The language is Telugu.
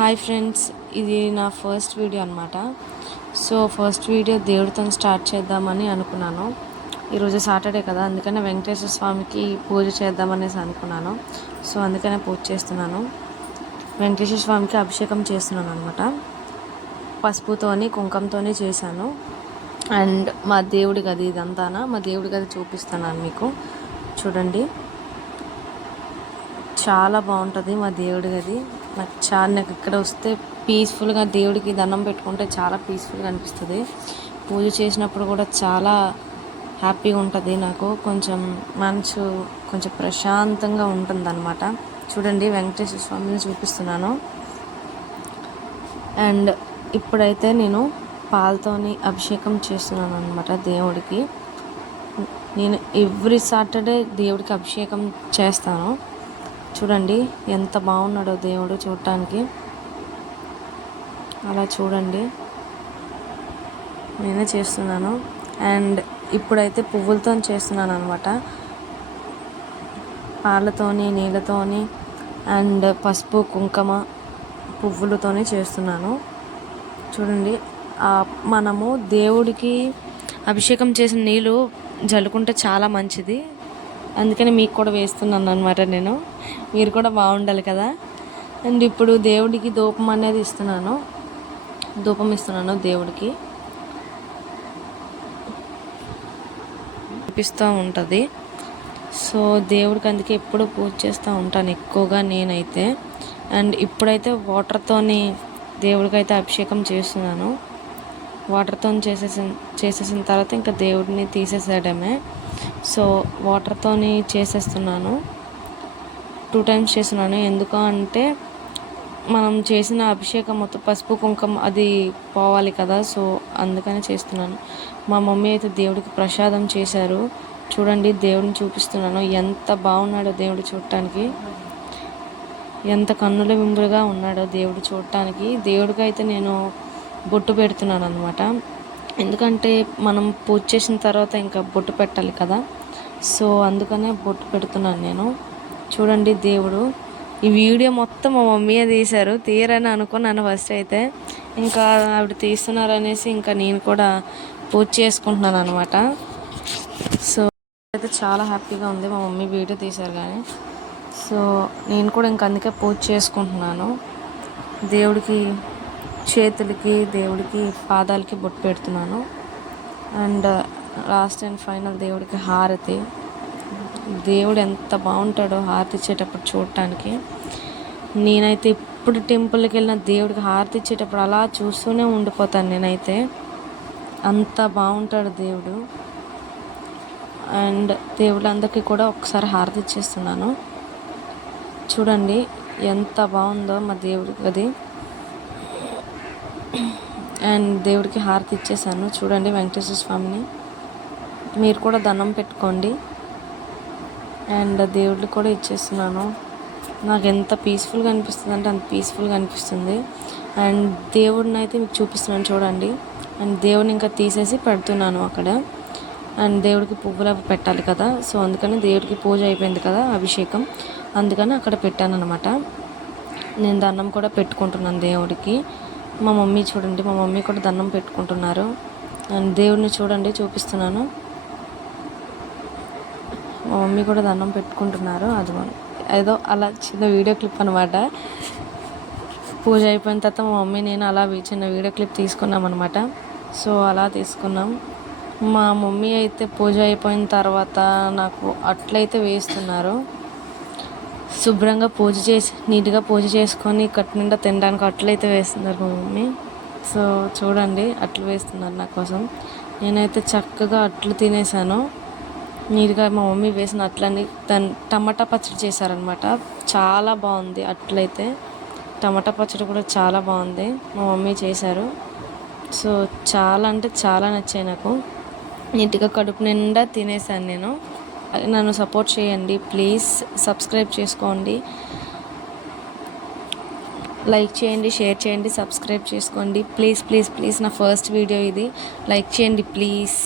హాయ్ ఫ్రెండ్స్, ఇది నా ఫస్ట్ వీడియో అనమాట. సో ఫస్ట్ వీడియో దేవుడితో స్టార్ట్ చేద్దామని అనుకున్నాను. ఈరోజు సాటర్డే కదా, అందుకనే వెంకటేశ్వర స్వామికి పూజ చేద్దామనేసి అనుకున్నాను. సో అందుకనే పూజ చేస్తున్నాను. వెంకటేశ్వర స్వామికి అభిషేకం చేస్తున్నాను అనమాట. పసుపుతోని కుంకంతోని చేశాను. అండ్ మా దేవుడి గది ఇదంతానా, మా దేవుడి గది చూపిస్తున్నాను మీకు. చూడండి, చాలా బాగుంటుంది మా దేవుడి గది. నాకు ఇక్కడ వస్తే పీస్ఫుల్గా దేవుడికి దండం పెట్టుకుంటే చాలా పీస్ఫుల్గా అనిపిస్తుంది. పూజ చేసినప్పుడు కూడా చాలా హ్యాపీగా ఉంటుంది. నాకు మనసు కొంచెం ప్రశాంతంగా ఉంటుంది అనమాట. చూడండి, వెంకటేశ్వర స్వామిని చూపిస్తున్నాను. అండ్ ఇప్పుడైతే నేను పాలతోని అభిషేకం చేస్తున్నాను అనమాట దేవుడికి. నేను ఎవ్రీ సాటర్డే దేవుడికి అభిషేకం చేస్తాను. చూడండి ఎంత బాగున్నాడో దేవుడు చూడటానికి. అలా చూడండి, నేనే చేస్తున్నాను. అండ్ ఇప్పుడైతే పువ్వులతో చేస్తున్నాను అనమాట. పాలతోని, నీళ్ళతోని అండ్ పసుపు, కుంకుమ, పువ్వులతోనే చేస్తున్నాను. చూడండి, మనము దేవుడికి అభిషేకం చేసిన నీళ్ళు జల్లుకుంటే చాలా మంచిది. అందుకని మీకు కూడా వేస్తున్నాను అనమాట. మీరు కూడా బాగుండాలి కదా. అండ్ ఇప్పుడు దేవుడికి ధూపం అనేది ధూపం ఇస్తున్నాను దేవుడికి. చూపిస్తూ ఉంటుంది. సో దేవుడికి అందుకే ఎప్పుడు పూజ చేస్తూ ఉంటాను ఎక్కువగా నేనైతే. అండ్ ఇప్పుడైతే వాటర్తోని దేవుడికైతే అభిషేకం చేస్తున్నాను. వాటర్తో చేసేసిన తర్వాత ఇంకా దేవుడిని తీసేసేయడమే. సో వాటర్తోని చేసేస్తున్నాను. 2 times చేస్తున్నాను. ఎందుకు అంటే మనం చేసిన అభిషేకం మొత్తం పసుపు కుంకుమ అది పోవాలి కదా. సో అందుకని చేస్తున్నాను. మా మమ్మీ అయితే దేవుడికి ప్రసాదం చేశారు. చూడండి, దేవుడిని చూపిస్తున్నాను. ఎంత బాగున్నాడో దేవుడు చూడటానికి, ఎంత కన్నుల విందులుగా ఉన్నాడో దేవుడు చూడటానికి. దేవుడికి అయితే నేను బొట్టు పెడుతున్నాను అనమాట. ఎందుకంటే మనం పూజ చేసిన తర్వాత ఇంకా బొట్టు పెట్టాలి కదా. సో అందుకనే బొట్టు పెడుతున్నాను నేను. చూడండి, దేవుడు ఈ వీడియో మొత్తం మా మమ్మీయే తీశారు. తీయరని అనుకున్నాను ఫస్ట్ అయితే. ఇంకా ఆవిడ తీస్తున్నారనేసి ఇంకా నేను కూడా పూజ చేసుకుంటున్నాను అనమాట. సో అయితే చాలా హ్యాపీగా ఉంది, మా మమ్మీ వీడియో తీశారు కానీ. సో నేను కూడా ఇంకా అందుకే పూజ చేసుకుంటున్నాను. దేవుడికి చేతులకి, దేవుడికి పాదాలకి బొట్టు పెడుతున్నాను. అండ్ లాస్ట్ అండ్ ఫైనల్ దేవుడికి హారతి. దేవుడు ఎంత బాగుంటాడో హారతి ఇచ్చేటప్పుడు చూడటానికి. నేనైతే ఇప్పుడు టెంపుల్కి వెళ్ళిన దేవుడికి హారతి ఇచ్చేటప్పుడు అలా చూస్తూనే ఉండిపోతాను నేనైతే. అంత బాగుంటాడు దేవుడు. అండ్ దేవుళ్ళందరికీ కూడా ఒకసారి హారతి ఇచ్చేస్తున్నాను. చూడండి ఎంత బాగుందో మా దేవుడికి అది. అండ్ దేవుడికి హారతి ఇచ్చేసాను. చూడండి, వెంకటేశ్వర స్వామిని మీరు కూడా దండం పెట్టుకోండి. అండ్ దేవుడికి కూడా ఇచ్చేస్తున్నాను. నాకు ఎంత పీస్ఫుల్గా అనిపిస్తుంది అంటే అంత పీస్ఫుల్గా అనిపిస్తుంది. అండ్ దేవుడిని అయితే మీకు చూపిస్తున్నాను చూడండి. అండ్ దేవుడిని ఇంకా తీసేసి పెడుతున్నాను అక్కడ. అండ్ దేవుడికి పువ్వులు అవి పెట్టాలి కదా. సో అందుకని దేవుడికి పూజ అయిపోయింది కదా, అభిషేకం, అందుకని అక్కడ పెట్టాను అనమాట. నేను దండం కూడా పెట్టుకుంటున్నాను దేవుడికి. మా మమ్మీ చూడండి, మా మమ్మీ కూడా దండం పెట్టుకుంటున్నారు. అండ్ దేవుడిని చూడండి చూపిస్తున్నాను. మా మమ్మీ కూడా దండం పెట్టుకుంటున్నారు. అది ఏదో అలా చిన్న వీడియో క్లిప్ అనమాట. పూజ అయిపోయిన తర్వాత మా మమ్మీ నేను అలా చిన్న వీడియో క్లిప్ తీసుకున్నాం అనమాట. సో అలా తీసుకున్నాం. మా మమ్మీ అయితే పూజ అయిపోయిన తర్వాత నాకు అట్లయితే వేస్తున్నారు. శుభ్రంగా పూజ చేసి నీట్గా పూజ చేసుకొని కట్టు నిండా తినడానికి అట్లయితే వేస్తున్నారు మా మమ్మీ. సో చూడండి, అట్లు వేస్తున్నారు నా కోసం. నేనైతే చక్కగా అట్లు తినేసాను నీట్గా. మా మమ్మీ వేసిన అట్లని టమాటా పచ్చడి చేశారనమాట. చాలా బాగుంది అట్లయితే. టమాటా పచ్చడి కూడా చాలా బాగుంది, మా మమ్మీ చేశారు. సో చాలా అంటే చాలా నచ్చాయి నాకు. నీట్గా కడుపు నిండా తినేసాను నేను. నన్ను సపోర్ట్ చేయండి ప్లీజ్. సబ్స్క్రైబ్ చేసుకోండి, లైక్ చేయండి, షేర్ చేయండి, సబ్స్క్రైబ్ చేసుకోండి ప్లీజ్ ప్లీజ్ ప్లీజ్. నా ఫస్ట్ వీడియో ఇది, లైక్ చేయండి ప్లీజ్.